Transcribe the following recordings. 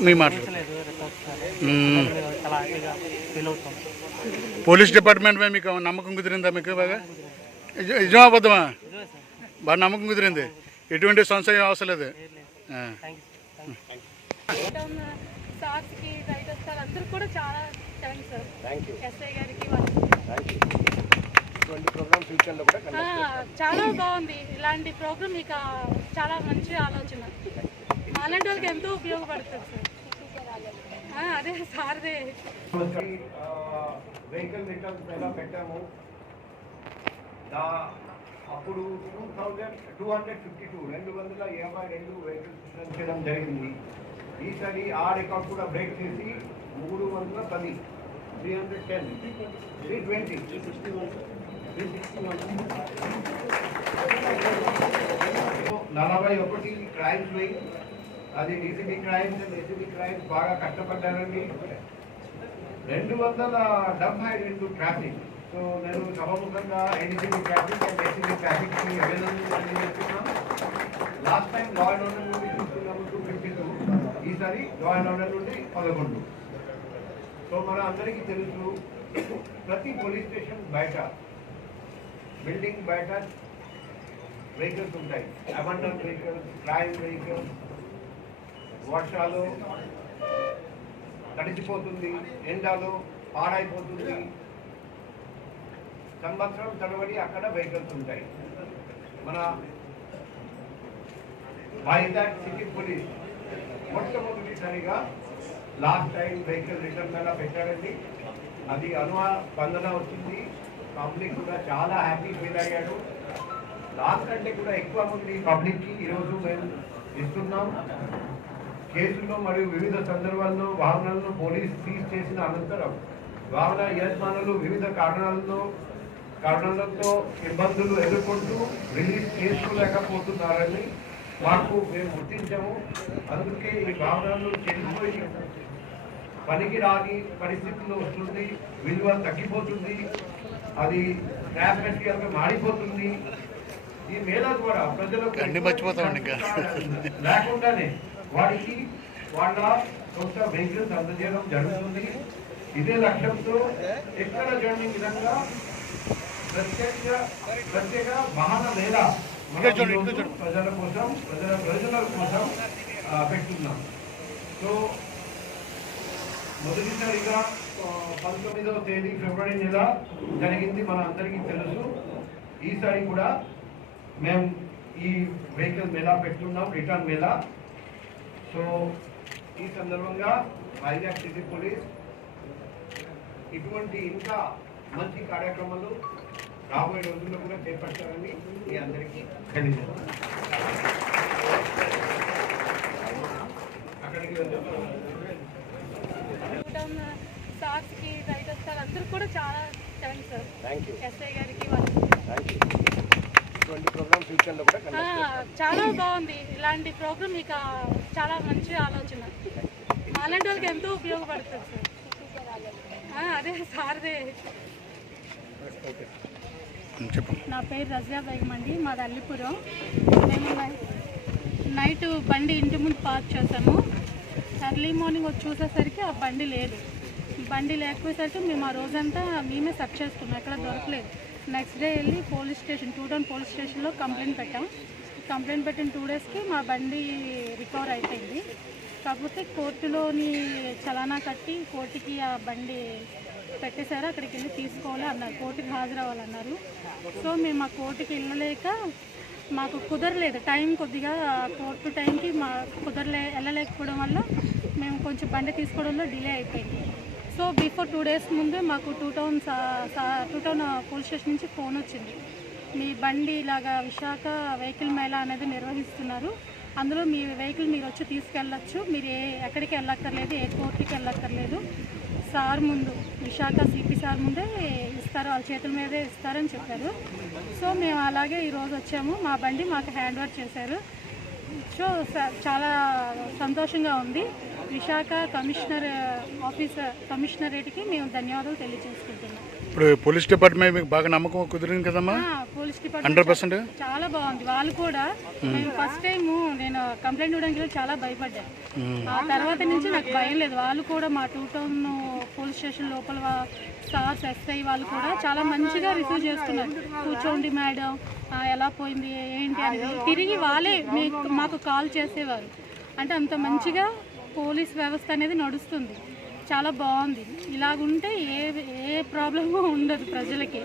మీ మాట. Police department మీద మీకు నమ్మకం కుదిరిందా మీకు బాగా? నిజ- నిజమా అబద్ధమా? నిజమే సార్. బాగా నమ్మకం కుదిరింది. ఎటువంటి సంశయం అవసరం లేదు. చాలా బాగుంది. ఇలాంటి ప్రోగ్రామ్ ఇక చాలా మంచి ఆలోచన. అలాంటి వాళ్ళకి ఎంతో ఉపయోగపడుతుంది సార్. అదే సార్దే. వెహికల్ రిటర్న్స్ ఎలా పెట్టాము? అప్పుడు two thousand two hundred fifty two రెండు వందల యాభై రెండు వెహికల్స్ రిటర్న్ చేయడం జరిగింది. ఈసారి ఆ రికార్డ్ కూడా బ్రేక్ చేసి మూడు వందల పది three hundred ten three twenty three sixty one three sixty one నలభై ఒకటి క్రైమ్స్ పోయి అది D C B crimes and A C B crimes బాగా కష్టపడ్డారండి. రెండు వందల డెబ్బై రెండు ట్రాఫిక్ సో నేను సభముఖంగా N C B traffic and S C B ట్రాఫిక్కి అభినందనలు తెలియజేస్తున్నాను. Last time law and order నుండి చూస్తున్నాము టూ ఫిఫ్టీ టూ ఈసారి లా అండ్ ఆర్డర్ నుండి పదకొండు. సో మన అందరికీ తెలుసు ప్రతి పోలీస్ స్టేషన్ బయట బిల్డింగ్ బయట వెహికల్స్ ఉంటాయి. అబండన్ వెహికల్స్ క్రైమ్ వెహికల్స్ వర్షాలు తడిచిపోతుంది ఎండలో పాడైపోతుంది. సంవత్సరం తడబడి అక్కడ వెహికల్స్ ఉంటాయి. మన వైజాగ్ సిటీ పోలీస్ మొట్టమొదటిసారిగా లాస్ట్ టైం వెహికల్ రిటర్న్ అలా పెట్టారండి. అది అనుమా స్పందన వచ్చింది. పబ్లిక్ కూడా చాలా హ్యాపీ ఫీల్ అయ్యాడు లాస్ట్ కంటే కూడా ఎక్కువ మంది పబ్లిక్కి ఈరోజు మేము ఇస్తున్నాం. కేసుల్లో మరియు వివిధ సందర్భాల్లో వాహనాలను పోలీస్ సీజ్ చేసిన అనంతరం వాహన యజమానులు వివిధ కారణాలతో కారణాలతో ఇబ్బందులు ఎదుర్కొంటూ రిలీజ్ చేసుకోలేకపోతున్నారని మాకు మేము గుర్తించాము అందుకే ఈ వాహనాలు చెడిపోయి పనికి రాని పరిస్థితుల్లో వస్తుంది విలువ తగ్గిపోతుంది అది స్క్రాప్ మెటీరియల్గా మారిపోతుంది ఈ మేళ ద్వారా ప్రజలకు. లేకుండానే వారికి వాళ్ళ సొంత వెహికల్స్ అందజేయడం జరుగుతుంది. ఇదే లక్ష్యంతో ఎక్కడ జర్నీ విధంగా ప్రత్యేక ప్రత్యేక వాహన మేళ చూడండి. ప్రజల కోసం ప్రజల ప్రయోజనాల కోసం ఆ, పెట్టున్నాం. సో మొదటిసారిగా పంతొమ్మిదవ తేదీ ఫిబ్రవరి నెల జరిగింది మన అందరికీ తెలుసు. ఈసారి కూడా మేము ఈ వెహికల్ మేళా పెట్టున్నాం రిటర్న్ మేళా. సో ఈ సందర్భంగా వైజాగ్ సిటీ పోలీస్ ఇటువంటి ఇంకా మంచి కార్యక్రమాలు రాబోయే రోజుల్లో కూడా చేపట్టాలని మీ అందరికీ తెలియజేస్తాను అక్కడికి వెళ్తాం టౌన్ సార్స్కి రైటర్స్ సార్ అందరూ కూడా చాలా thanks sir thank you SI గారికి వాళ్ళకి. థ్యాంక్ యూ ఇటువంటి ప్రోగ్రామ్ ఫ్యూచర్లో కూడా ఆ, చాలా బాగుంది. ఇలాంటి ప్రోగ్రామ్ ఇక చాలా మంచి ఆలోచన. అలాంటి వాళ్ళకి ఎంతో ఉపయోగపడుతుంది సార్. ఆ, అదే సార్దే. నా పేరు రజియా బేగం అండి మాది అల్లిపురం. మేము నైట్ బండి ఇంటి ముందు పార్క్ చేసాము ఎర్లీ మార్నింగ్ వచ్చి చూసేసరికి ఆ బండి లేదు. బండి లేకపోయేసరికి మేము ఆ రోజంతా మేమే సెర్చ్ చేసుకున్నాం. ఎక్కడ దొరకలేదు. నెక్స్ట్ డే వెళ్ళి police station two town police స్టేషన్లో కంప్లైంట్ పెట్టాం. కంప్లైంట్ పెట్టిన టూ డేస్కి మా బండి రికవర్ అయిపోయింది. కాకపోతే కోర్టులోని చలానా కట్టి కోర్టుకి ఆ బండి పెట్టేశారు. అక్కడికి వెళ్ళి తీసుకోవాలి అన్నారు. కోర్టుకి హాజరవ్వాలన్నారు. సో మేము ఆ కోర్టుకి వెళ్ళలేక మాకు కుదరలేదు. టైం కొద్దిగా కోర్టు టైంకి మా కుదరలే వెళ్ళలేకపోవడం వల్ల మేము కొంచెం బండి తీసుకోవడంలో డిలే అయిపోయింది. సో బిఫోర్ టూ డేస్ ముందే మాకు two town two town police station నుంచి ఫోన్ వచ్చింది. మీ బండి ఇలాగా విశాఖ వెహికల్ మేళా అనేది నిర్వహిస్తున్నారు. అందులో మీ వెహికల్ మీరు వచ్చి తీసుకెళ్ళచ్చు. మీరు ఏ ఎక్కడికి వెళ్ళక్కర్లేదు ఏ కోర్టుకి వెళ్ళక్కర్లేదు. సార్ ముందు విశాఖ సిపి సార్ ముందే ఇస్తారు వాళ్ళ చేతుల మీదే ఇస్తారని చెప్పారు. సో మేము అలాగే ఈరోజు వచ్చాము. మా బండి మాకు హ్యాండ్ ఓవర్ చేశారు. సో స- చాలా సంతోషంగా ఉంది. విశాఖ కమిషనర్ ఆఫీస్ కమిషనరేట్కి మేము ధన్యవాదాలు తెలియజేసుకుంటున్నాం. ఇప్పుడు పోలీస్ డిపార్ట్మెంట్ మీకు బాగా నమ్మకం కుదిరింది కదమ్మా? Police hundred percent? చాలా బాగుంది. వాళ్ళు కూడా నేను ఫస్ట్ టైం నేను కంప్లైంట్ ఇవ్వడానికి చాలా భయపడ్డాను ఆ తర్వాత నుంచి నాకు భయం లేదు. వాళ్ళు కూడా మా టూ టౌన్ పోలీస్ స్టేషన్ లోపల సార్స్ ఎస్ఐ వాళ్ళు కూడా చాలా మంచిగా రిసీవ్ చేస్తున్నారు. కూర్చోండి మేడం. ఎలా పోయింది? ఏంటి? అని. తిరిగి వాళ్ళే మీకు మాకు కాల్ చేసేవారు. అంటే అంత మంచిగా పోలీస్ వ్యవస్థ అనేది నడుస్తుంది. చాలా బాగుంది. ఇలాగుంటే ఏ ఏ ప్రాబ్లము ఉండదు ప్రజలకి.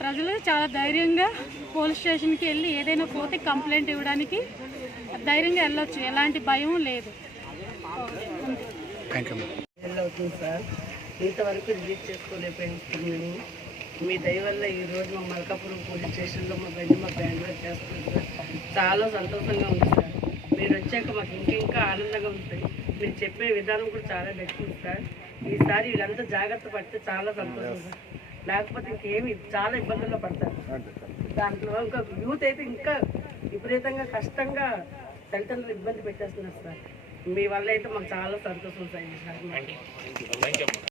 ప్రజలు చాలా ధైర్యంగా పోలీస్ స్టేషన్కి వెళ్ళి ఏదైనా పోతే కంప్లైంట్ ఇవ్వడానికి ధైర్యంగా వెళ్ళొచ్చు. ఎలాంటి భయం లేదు. అవుతుంది సార్. ఇంతవరకు రిలీజ్ చేసుకోలేకపోయింది మీ దయ వల్ల ఈ రోజు మా మల్కాపురం పోలీస్ స్టేషన్లో మా బండి మా బ్యాంగ్లో చేస్తుంది సార్. చాలా సంతోషంగా ఉంది సార్. మీరు వచ్చాక మాకు ఇంకా ఇంకా ఆనందంగా ఉంటుంది మీరు చెప్పే విధానం కూడా చాలా నచ్చింది సార్. ఈసారి వీళ్ళంతా జాగ్రత్త పడితే చాలా సంతోషం. సార్ లేకపోతే ఇంకేమి చాలా ఇబ్బందుల్లో పడతారు. దాంట్లో ఇంకా యూత్ అయితే ఇంకా విపరీతంగా కష్టంగా తల్లిదండ్రులు ఇబ్బంది పెట్టేస్తున్నారు సార్. మీ వల్ల అయితే మాకు చాలా సంతోషం సార్